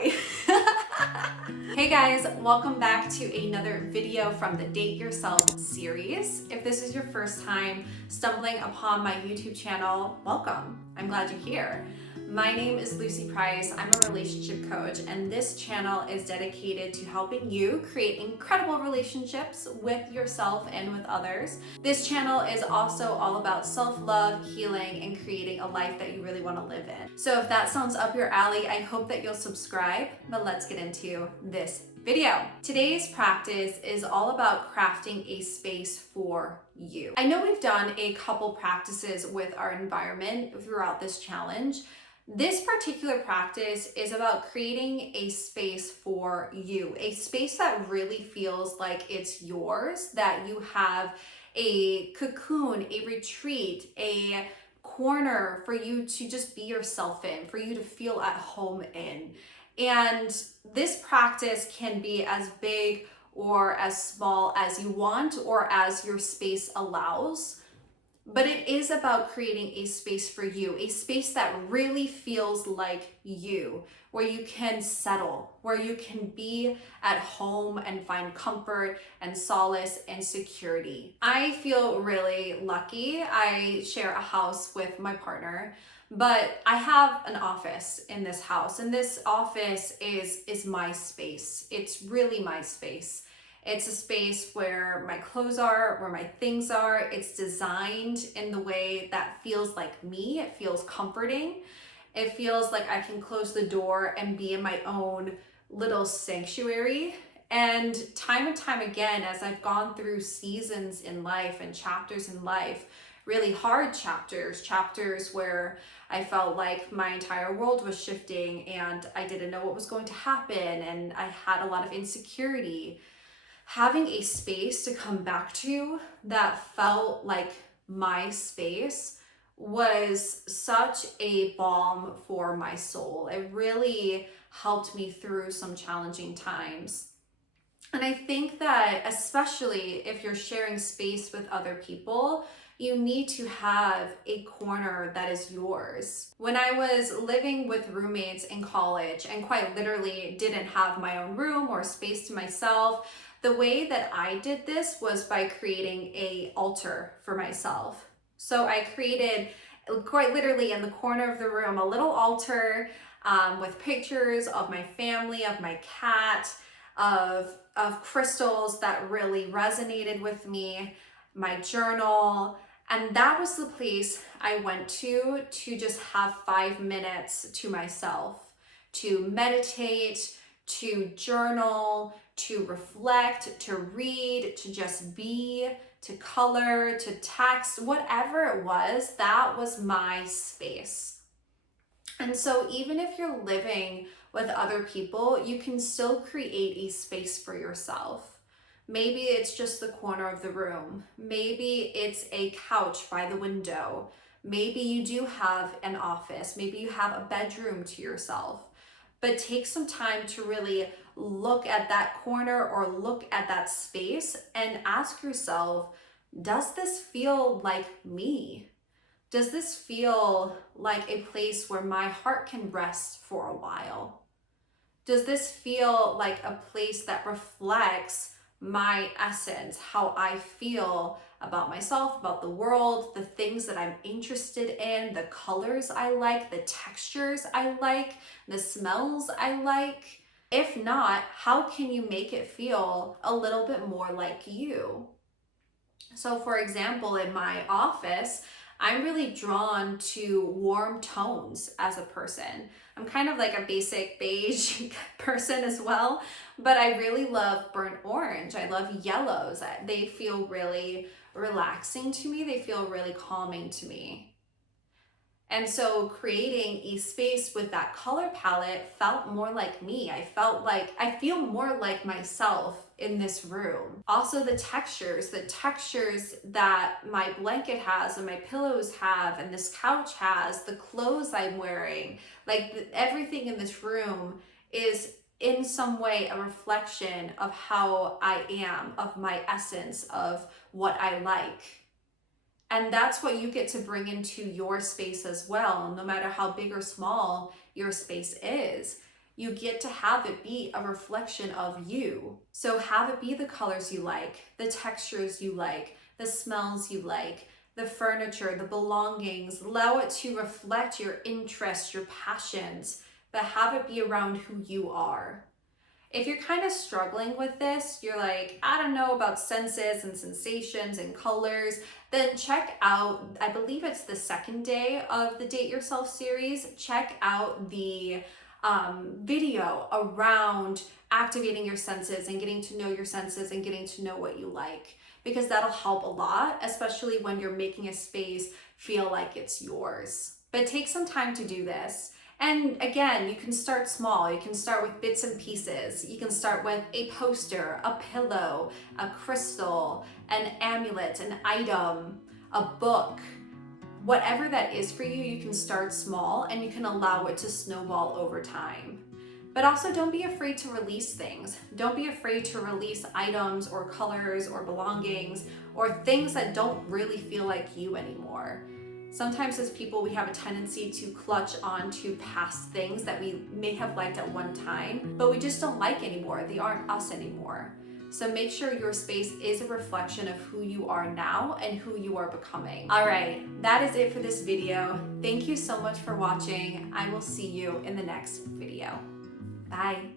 Hi. Hey guys, welcome back to another video from the Date Yourself series. If this is your first time stumbling upon my YouTube channel, welcome. I'm glad you're here. My name is Lucy Price. I'm a relationship coach, and this channel is dedicated to helping you create incredible relationships with yourself and with others. This channel is also all about self-love, healing, and creating a life that you really want to live in. So if that sounds up your alley, I hope that you'll subscribe, but let's get into this video. Today's practice is all about crafting a space for you. I know we've done a couple practices with our environment throughout this challenge. This particular practice is about creating a space for you, a space that really feels like it's yours, that you have a cocoon, a retreat, a corner for you to just be yourself in, for you to feel at home in. And this practice can be as big or as small as you want or as your space allows. But it is about creating a space for you, a space that really feels like you, where you can settle, where you can be at home and find comfort and solace and security. I feel really lucky. I share a house with my partner, but I have an office in this house, and this office is my space. It's really my space. It's a space where my clothes are, where my things are. It's designed in the way that feels like me. It feels comforting. It feels like I can close the door and be in my own little sanctuary. And time again, as I've gone through seasons in life and chapters in life, really hard chapters where I felt like my entire world was shifting and I didn't know what was going to happen and I had a lot of insecurity. Having a space to come back to that felt like my space was such a balm for my soul. It really helped me through some challenging times. And I think that especially if you're sharing space with other people, you need to have a corner that is yours. When I was living with roommates in college and quite literally didn't have my own room or space to myself, the way that I did this was by creating an altar for myself. So I created, quite literally in the corner of the room, a little altar with pictures of my family, of my cat, of crystals that really resonated with me, my journal. And that was the place I went to just have 5 minutes to myself, to meditate, to journal, to reflect, to read, to just be, to color, to text, whatever it was, that was my space. And so even if you're living with other people, you can still create a space for yourself. Maybe it's just the corner of the room. Maybe it's a couch by the window. Maybe you do have an office. Maybe you have a bedroom to yourself. But take some time to really look at that corner or look at that space and ask yourself, does this feel like me? Does this feel like a place where my heart can rest for a while? Does this feel like a place that reflects my essence, how I feel about myself, about the world, the things that I'm interested in, the colors I like, the textures I like, the smells I like? If not, how can you make it feel a little bit more like you? So for example, in my office, I'm really drawn to warm tones as a person. I'm kind of like a basic beige person as well, but I really love burnt orange. I love yellows. They feel really relaxing to me. They feel really calming to me. And so creating a space with that color palette felt more like me. I feel more like myself in this room. Also the textures that my blanket has and my pillows have and this couch has, the clothes I'm wearing, everything in this room is in some way a reflection of how I am, of my essence, of what I like. And that's what you get to bring into your space as well, no matter how big or small your space is. You get to have it be a reflection of you. So have it be the colors you like, the textures you like, the smells you like, the furniture, the belongings. Allow it to reflect your interests, your passions, but have it be around who you are. If you're kind of struggling with this, you're like, I don't know about senses and sensations and colors, then check out, I believe it's the second day of the Date Yourself series. Check out the video around activating your senses and getting to know your senses and getting to know what you like, because that'll help a lot, especially when you're making a space feel like it's yours. But take some time to do this. And again, you can start small. You can start with bits and pieces. You can start with a poster, a pillow, a crystal, an amulet, an item, a book. Whatever that is for you, you can start small and you can allow it to snowball over time. But also don't be afraid to release things. Don't be afraid to release items or colors or belongings or things that don't really feel like you anymore. Sometimes as people, we have a tendency to clutch on to past things that we may have liked at one time, but we just don't like anymore. They aren't us anymore. So make sure your space is a reflection of who you are now and who you are becoming. All right, that is it for this video. Thank you so much for watching. I will see you in the next video. Bye.